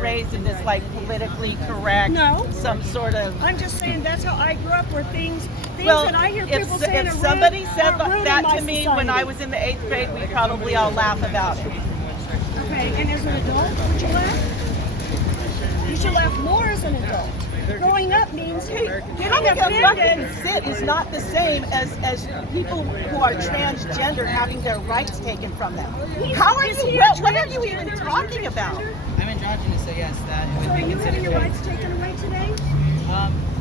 raised in this like politically correct, some sort of. I'm just saying that's how I grew up. Where things Well, that I hear people saying if are somebody rude, said are rude that in my to me society. when I was in the 8th grade, we'd probably all laugh about it. Okay, and as an adult, would you laugh? You should laugh more as an adult. Growing up means Getting a fucking sit is not the same as people who are transgender having their rights taken from them. How are you? What are you even talking about? I'm androgynous, so yes, that So would are be you having your considered. rights taken away today?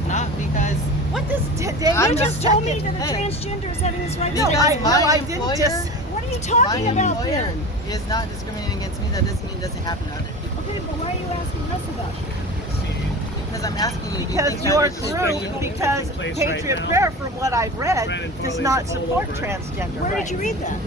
Not because What does today? You just told me that a transgender is having his rights No, taken I away. didn't just. What are you my talking about employer then? is not discriminating against me. That doesn't mean it doesn't happen to other people. Okay, but why are you asking us about it? Because I'm asking you. Because your group, because Patriot Prayer, from what I've read, does not support transgender Where rights. did you read that?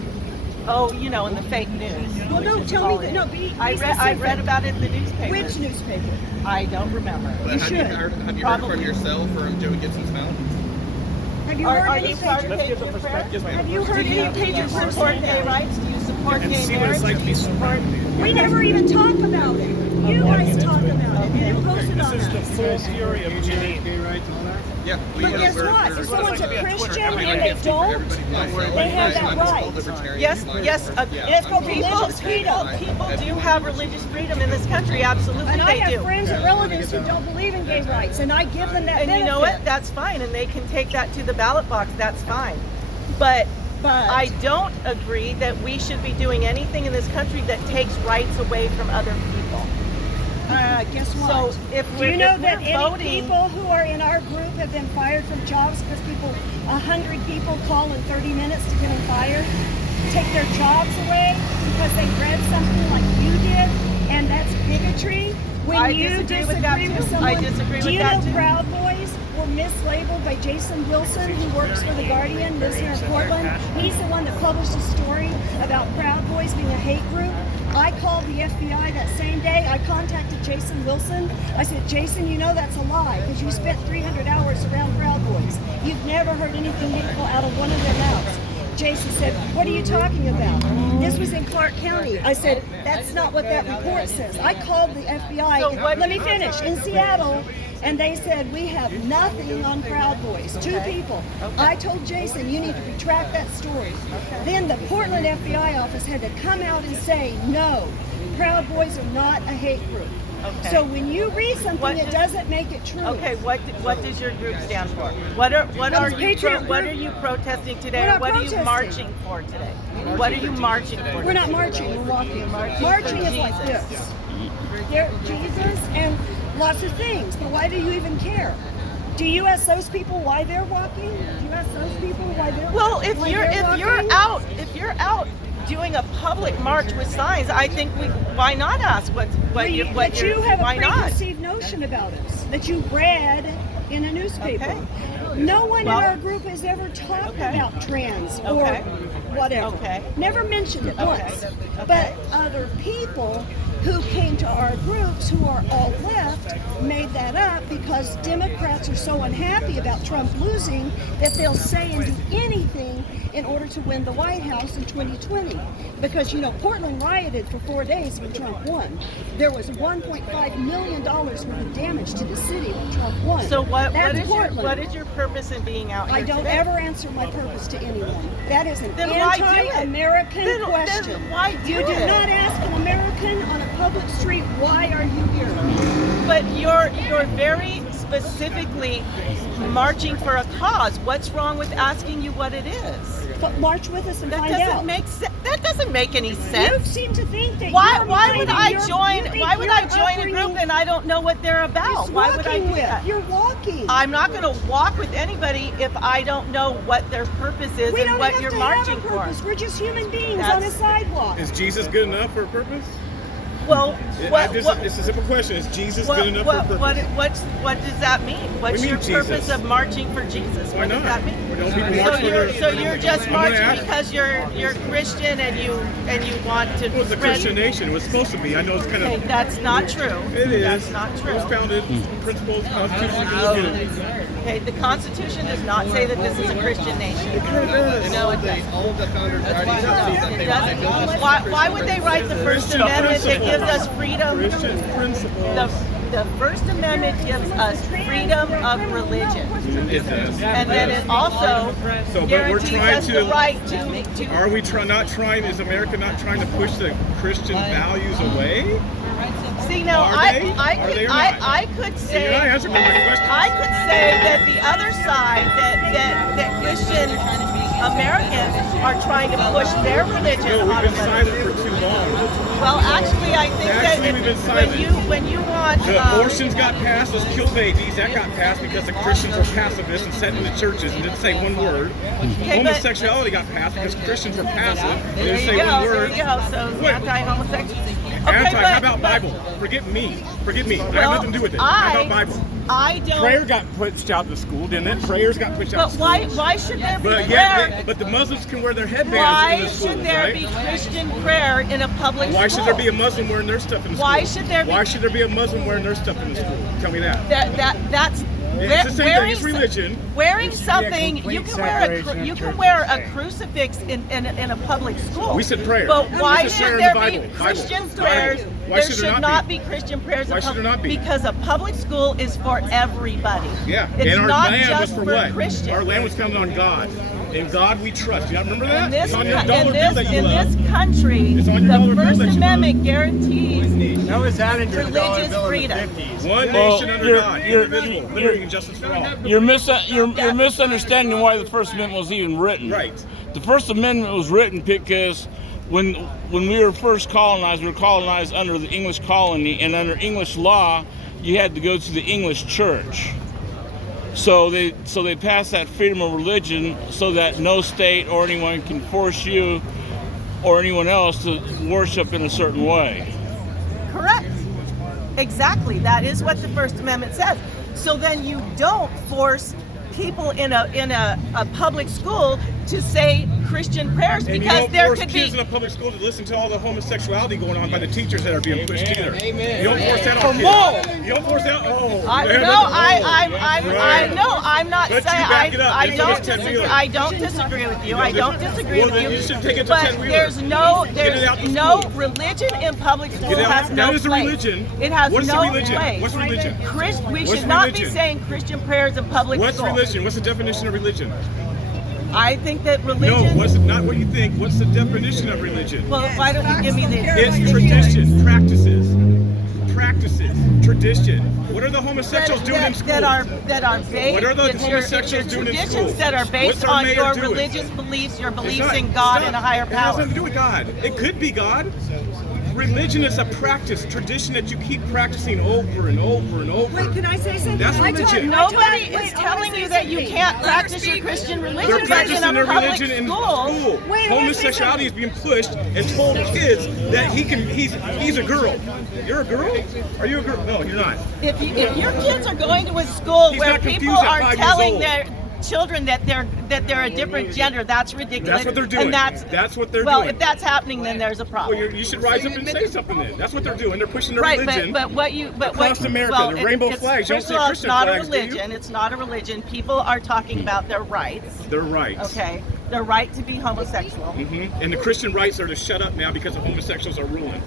Oh, you know, in the fake news. Well, no, tell me that. No, be I specific. read about it in the newspaper. Which newspaper? I don't remember. You should. Have you heard from yourself or Joey Gibson's mouth? Have you Are heard you any part of Patriot? Patriot Prayer? Have you heard Do you any Patriot Prayer? support gay rights? Do you support And gay see what it's marriage? like to Do be you support? We never even talk about it. You guys talk about it. And post it This on is the us. full fury of Janine. Yeah. But guess what? If someone's a Christian and they don't, they have that right. Yes, yes. called religious freedom. People do have religious freedom in this country. Absolutely, And I they have do. friends and relatives who don't believe in gay rights, and I give them that And benefit. you know what? That's fine, and they can take that to the ballot box. That's fine. But I don't agree that we should be doing anything in this country that takes rights away from other people. Guess what? So if Do we're, you know if that we're any voting, people who are in our group have been fired from jobs because 100 people call in 30 minutes to get them fired? Take their jobs away because they read something like you did, and that's bigotry. When I you disagree with that too. someone, I disagree do with you that know too. Proud Boys were mislabeled by Jason Wilson, who works for The Guardian, lives here in Portland? He's the one that published a story about Proud Boys being a hate group. I called the FBI that same day. I contacted Jason Wilson. I said, Jason, you know that's a lie because you spent 300 hours around Proud Boys. You've never heard anything hateful out of one of their mouths. Jason said, what are you talking about? This was in Clark County. I said, that's not what that report says. I called the FBI, let me finish, in Seattle, and they said, we have nothing on Proud Boys. 2 people. I told Jason, you need to retract that story. Then the Portland FBI office had to come out and say, no, Proud Boys are not a hate group. Okay. So when you read something, it doesn't make it true. Okay, what does your group stand for? What are you protesting today? We're Or not what are you protesting. marching for today? What are you marching for? We're not marching, we're walking. Marching is like this. There, Jesus and lots of things. But why do you even care? Do you ask those people why they're walking? Do you ask those people why they're walking? Well, if you're out doing a public march with signs, I think why not ask you have a why not? preconceived notion about us that you read in a newspaper. Okay. No one in our group has ever talked about trans or whatever. Okay. Never mentioned it once. But other people who came to our groups who are all left made that up because Democrats are so unhappy about Trump losing that they'll say and do anything in order to win the White House in 2020. Because, you know, Portland rioted for 4 days when Trump won. There was $1.5 million worth of damage to the city when Trump won. So what That's is your purpose in being out here I don't today? ever answer my purpose to anyone. That is an Then why do it? anti-American question. Then why do you it? do not ask an American on a public street, why are you here? But you're very specifically marching for a cause. What's wrong with asking you what it is? But march with us and That find doesn't out. make sense. That doesn't make any You sense. seem to think that Why you're would minding I your- join? you think Why would I your join a upbringing group and I don't know what they're about? is Why would I walking do with. that? You're walking. I'm not going to walk with anybody if I don't know what their purpose is we and don't what have you're to marching have a for. purpose. We're just human beings on That's- a sidewalk. Is Jesus good enough for a purpose? Well, It's a simple question. Is Jesus good enough for a purpose? what does that mean? What's do you your mean purpose Jesus? of marching for Jesus? Why What does not? that mean? Don't people So march for you're their... just I'm gonna marching ask- because you're Christian and you want to It was a spread. Christian nation. It was supposed to be. I know it's kind Okay, of... that's not true. It is. That's not It true. was founded principles, Constitution. Okay, the Constitution does not say that this is a Christian nation. No, it doesn't. All of the founders already said It they doesn't. built this Why would they write the First Christian Amendment that gives principles. us freedom? Christian principles. The First Amendment gives us freedom of religion. It does. And then it also So, but we're guarantees trying us to... the right to Are we not trying, is America not trying to push the Christian values away? see now. Are they? Are they or not? I could say You're not answering my question. I could say that the other side that Christian Americans are trying to push their religion No, we've on been us. silent for too long. Well, actually, I think Actually, we've been silent. when you want The abortions got passed, those kill babies, that got passed because the Christians were pacifists and sat in the churches and didn't say one word. Okay, but- Homosexuality got passed because Christians were passive and there didn't you say go. one There word. you go. So What? anti-homosexual. How about Bible? Forget me. Forget me. I have nothing to do with it. How about Bible? I don't. Prayer got pushed out of the school, didn't it? Prayers got pushed out But of school. why should there be But prayer? but the Muslims can wear their headbands in Why the schools, should there right? be Christian prayer in a public Why school? should there be a Muslim wearing their stuff in the school? Why should there be- Why should there be a Muslim wearing their stuff in the school? Tell me that. That's It's the same thing. wearing It's religion. Wearing something you can wear a crucifix in a public school. We said prayer. But why We said should prayer in there the be Bible. Christian Bible. prayers? Why There should there should not not be? be Christian prayers. Why should there not be? Because a public school is for everybody. Yeah, It's and our not land was just for for what? Christians. Our land was founded on God. In God we trust. You not remember that? In this, It's on your dollar bill that you in love. this country, It's on your dollar the bill First that you Amendment guarantees That was added to the dollar religious bill in the freedom. 50s. One Well, nation under you're- God, you're- indivisible, liberty and justice for all. You're misunderstanding why the First Amendment was even written. Right. The First Amendment was written because when we were first colonized, we were colonized under the English colony, and under English law, you had to go to the English church. So they passed that freedom of religion so that no state or anyone can force you or anyone else to worship in a certain way. Correct. Exactly. That is what the First Amendment says. So then you don't force people in a public school to say Christian prayers And you because don't there force could kids be. in a public school to listen to all the homosexuality going on by the teachers that are being pushed either. Amen. You don't force that on Come on. kids. You don't force that. Oh, I man, no, Right. I'm not But you saying back it up. I It's don't just 10 disagree. wheeler. I don't disagree with you. I don't disagree Well, with then you. you should take it to But 10-wheeler. there's Get it out the school. religion in public school Get it out. has no That is a place. religion. It has What's no the religion? place. What's religion? We What's should not be religion? saying Christian prayers in public What's school. religion? What's the definition of religion? I think that religion. No, what's not what you think. What's the definition of religion? Well, why don't you give me the? It's tradition, practices, tradition. What are the homosexuals doing in school? that are based. What are the that your homosexuals doing in traditions school? that are based What's our on mayor your doing? religious beliefs, your It's beliefs not- in God it's and a not- higher It has power. nothing to do with God. It could be God. Religion is a practice, tradition that you keep practicing over and over and over. Wait, can I say something? That's religion. Nobody is telling you that you can't practice your Christian religion They're in practicing a their public religion in school. school. Wait, Homosexuality is being pushed and told kids that he's a girl. You're a girl? Are you a girl? No, you're not. If your kids are going to a school He's where not people confused at are 5 years telling old. their children that they're a different gender, that's ridiculous. That's what they're doing. And That's what they're well, doing. if that's happening, then there's a problem. Well, you should rise up and say something then. That's what they're doing. They're pushing their Right, religion. but across what, America, well, the rainbow it's, flags. You don't First say of all, Christian it's not flags, a do you? religion. It's not a religion. People are talking about their rights. Their rights. Okay, their right to be homosexual. And the Christian rights are to shut up now because the homosexuals are ruling.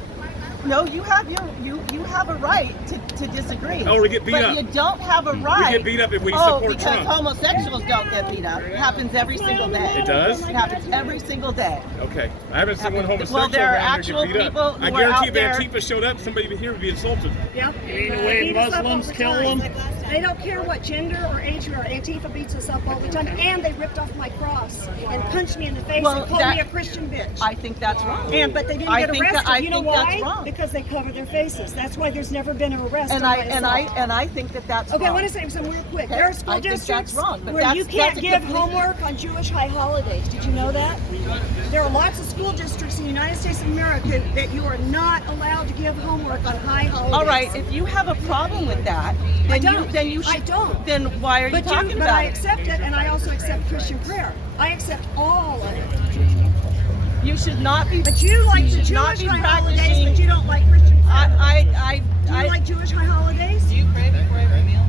No, you have you have a right to disagree. Oh, we get beat but up. you don't have a right. get beat up if we oh, support because Trump. homosexuals don't get beat up. It happens every single day. It does? It happens every single day. Okay. I haven't seen one homosexual Well, there are around actual here get beat people up. who I are guarantee out if there- Antifa showed up, somebody here would be insulted. Yep. You mean the way Beat us up all Muslims the kill time. them? They don't care what gender or age you are. Antifa beats us up all the time, and they ripped off my cross and punched me in the face Well, and called that- me a Christian bitch. I think that's wrong. But they didn't I get think arrested. I You know think why? that's wrong. because they cover their faces. That's why there's never been an arrest. And on I think that that's Okay, wrong. I want to say something real quick. Okay, There are school I think that's districts wrong, but where you can't that's a give complete- homework on Jewish high holidays. Did you know that? There are lots of school districts in the United States of America that you are not allowed to give homework on high holidays. All right, if you have a problem with that, then you I should. don't. Then why are you talking but about I it? accept it, and I also accept Christian prayer. I accept all of it. You should not be. But you like the should not Jewish be high holidays, practicing. but you don't like Christian prayer. Do you I like Jewish high holidays? Do you pray before every meal?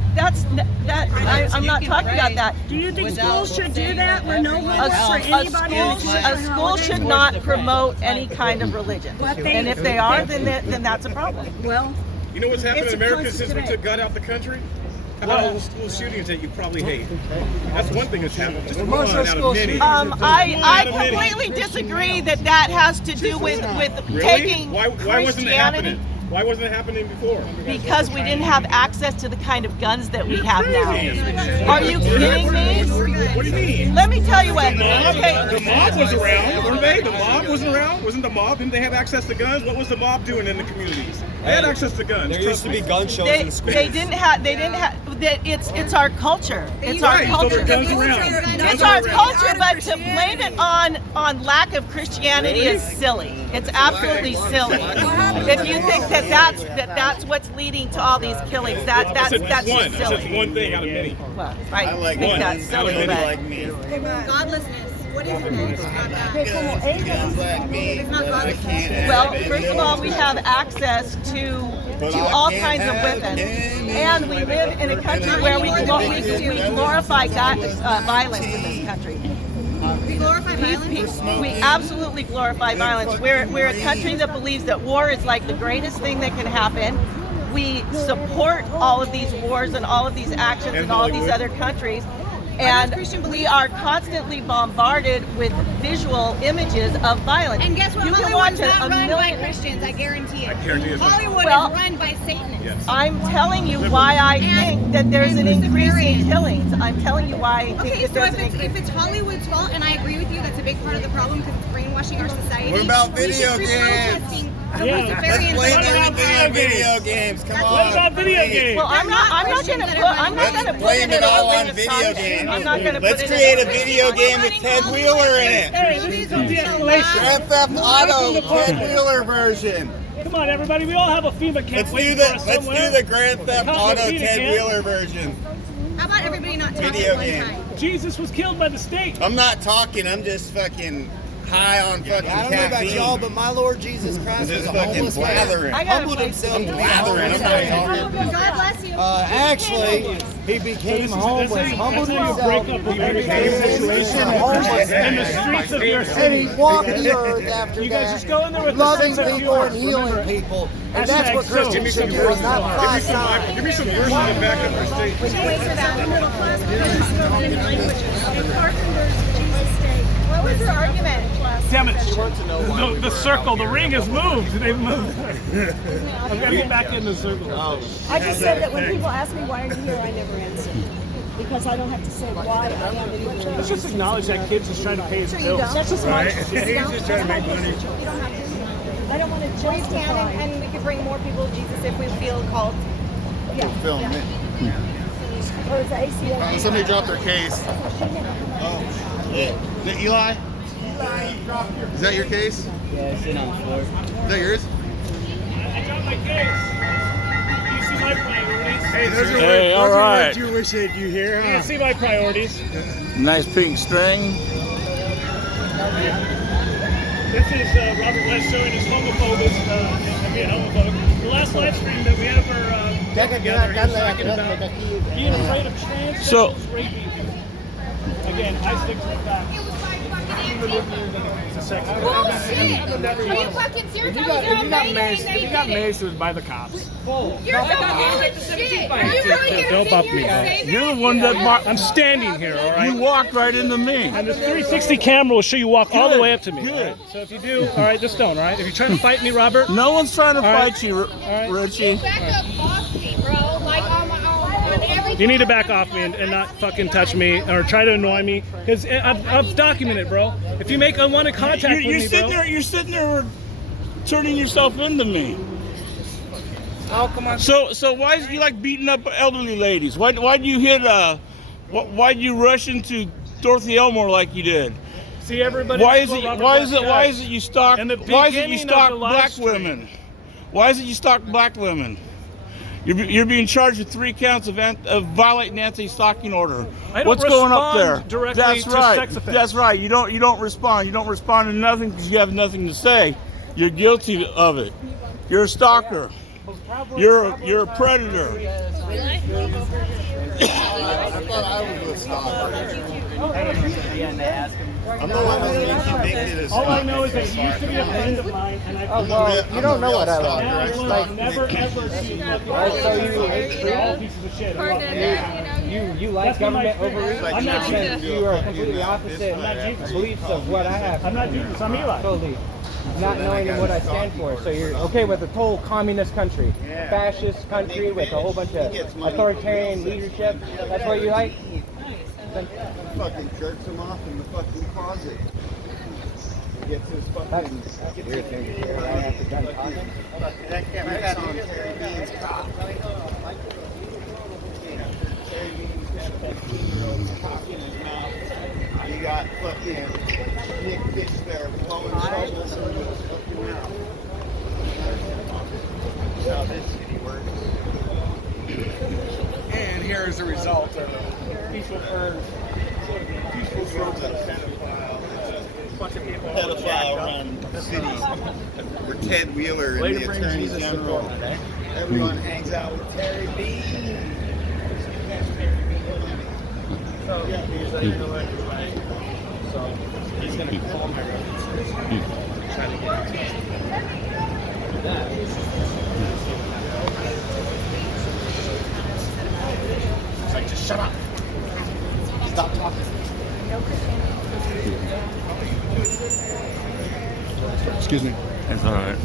I'm not You can talking pray. about that. Do you think Without schools should do saying that that where no everyone homework else- for anybody on Jewish A high school holidays? should not promote any kind of religion. But they- And if they are, then that's a problem. Well, You know what's happened It's in a America constant since we debate. took God out the country? How about all the school shootings that you probably hate? That's one thing that's happened. Just one out of many. I completely disagree that has to do with Really? taking Why wasn't it Christianity. happening? Why wasn't it happening before? Because we didn't have access to the kind of guns that we have Crazy. now. Are you kidding me? What do you mean? Let me tell you what. The Okay. mob was around, weren't they? The mob wasn't around? Wasn't the mob? Didn't they have access to guns? What was the mob doing in the communities? They had access to guns. There used to be gun shows They, in schools. they didn't have. It's our culture. It's our Right, so culture. there are guns around. It's our culture, but to blame it on lack of Christianity is silly. It's absolutely silly. If you think that's what's leading to all these killings, that's That's just one. That's just silly. one thing out of many. Well, I think one. that's silly, Out of but me. Godlessness. What is it? It's not that. Guns like me, It's not but I godlessness. can't have well, it. first of all, we have access to all kinds of weapons, and we live in a country where we glorify violence in this country. We glorify violence. We absolutely glorify violence. We're a country that believes that war is like the greatest thing that can happen. We support all of these wars and all of these actions in all of these other countries. And we are constantly bombarded with visual images of violence. And guess what? You can Hollywood's watch not a run by million. Christians, I guarantee it. I guarantee it's not. Hollywood Well- is run by Satanists. Yes. I'm telling you why I think that there's an increase in killings. I'm telling you why I think Okay, that so there's an if increase. it's Hollywood's fault, and I agree with you, that's a big part of the problem because it's brainwashing our society. What about we should video be games? protesting the Let's Luciferians. blame What about everything on video games. Come on. What about video please. games? Well, I'm not gonna put. I'm not gonna put blame it it all in on video games. I'm not gonna Let's put it create in a video game with Ted Wheeler in it. Hey, this is some de-escalation. Grand Theft Auto Ted Wheeler version. Come on, everybody. We all have a FEMA camp Let's do waiting the for us let's somewhere. do the Grand Theft Come Auto repeat it, Ted Ken. Wheeler version. How about everybody not talking Video at one game. time? Jesus was killed by the state. I'm not talking. I'm just fucking high on fucking I don't know about caffeine. y'all, but my Lord Jesus Christ I'm was just a fucking homeless man. blathering. I gotta Humbled play- himself to be a Blathering. homeless I'm not man. talking. God bless you. Actually, he became homeless. Humbled That's how you himself. break up a He very became bad situation. homeless. In the streets of your And city. he walked the earth after You guys that, just go in there with the loving sense of people humor. and healing Remember, people. And hashtag that's what so. Give me Christians some should do, verses. not fly signs. Give me some verses to back up my statement. Which way for that? The middle class because it's spoken in languages. In Carpenter's Jesus State. What was your argument? Damn it. The circle, the ring has moved. They've moved. I'm going to get back in the circle. I just said that when people ask me why are you here, I never answer. Because I don't have to say why I am anywhere. Let's just acknowledge that kid's just trying to pay his So you bills. don't? That's just my He's just trying to make money. You don't have to. I don't want to justify. And we could bring more people to Jesus if we feel called. Yeah. Film it. Or is the ACO? Somebody dropped their case. Yeah. Is it Eli? Is that your case? Yeah, it's sitting on the floor. Is that yours? I got my case. You see my priorities? Hey, those are Hey, all right. you wish that you hear, You see my priorities. Nice pink string. This is Robert West showing his homophobist, being homophobic. The last live stream that we ever got together, he was talking about being afraid of trans So- people's raping him. Again, I stick to the facts. Even with me, it's a sex crime. Are you fucking serious? You're maced by the cops. You're so full of shit. Are you really gonna Don't sit bump here me, and bro. say that? You're the one that I'm standing here, all right? you walked right into me. And this 360 camera will show you walk all the Good, way up to me. good. All right? So if you do, all right, just don't, all right? If you're trying to fight me, Robert, No one's trying to right. fight you, Richie. Back up off me, bro. Like on everything. you need to back off me and not fucking touch me or try to annoy me. Because I've documented, bro. If you make unwanted contact with me, bro. You're sitting there turning yourself into me. How come I? So why is you like beating up elderly ladies? Why do you hit why do you rush into Dorothy Elmore like you did? See, everybody. Why is it you stalk In the why is it you beginning of stalk the live black stream. women? Why is it you stalk black women? You're being charged with 3 counts of violating anti-stalking order. I don't What's going up there? respond directly That's to right. sex offenders. That's right. You don't respond. You don't respond to nothing because you have nothing to say. You're guilty of it. You're a stalker. You're a predator. I thought I was a stalker. I'm the one that's being convicted as All I know is that he used to be a friend of mine, and I You don't know what I now like. I will Like, never ever see so all pieces of shit. you like That's what my government overreach? I'm not Because Jesus. you are completely opposite I'm not Jesus. beliefs of what I have. I'm not Jesus. I'm Eli. Totally. Not knowing what I stand for. So you're okay with a total communist country, fascist country with a whole bunch of authoritarian leadership. That's what you like? fucking jerks him off in the fucking closet. He gets his fucking. That's on Terry Bean's cock. Terry Bean's got cock in his mouth. You got fucking Nick Fish there blowing bubbles into his fucking mouth. That's how this city works. And here's the result of peaceful Pedophile run cities where Ted Wheeler and the Attorney General. Everyone hangs out with Terry Bean. So yeah, because I didn't know what to write. So he's gonna call my references. Try to get that. It's like, just shut up. Stop talking. Excuse me. That's all right.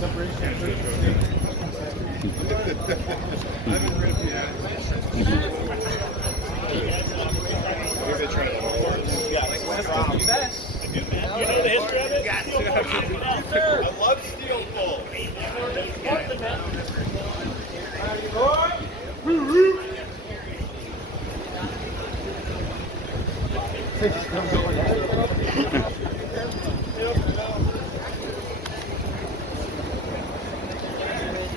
You know the history of it? I love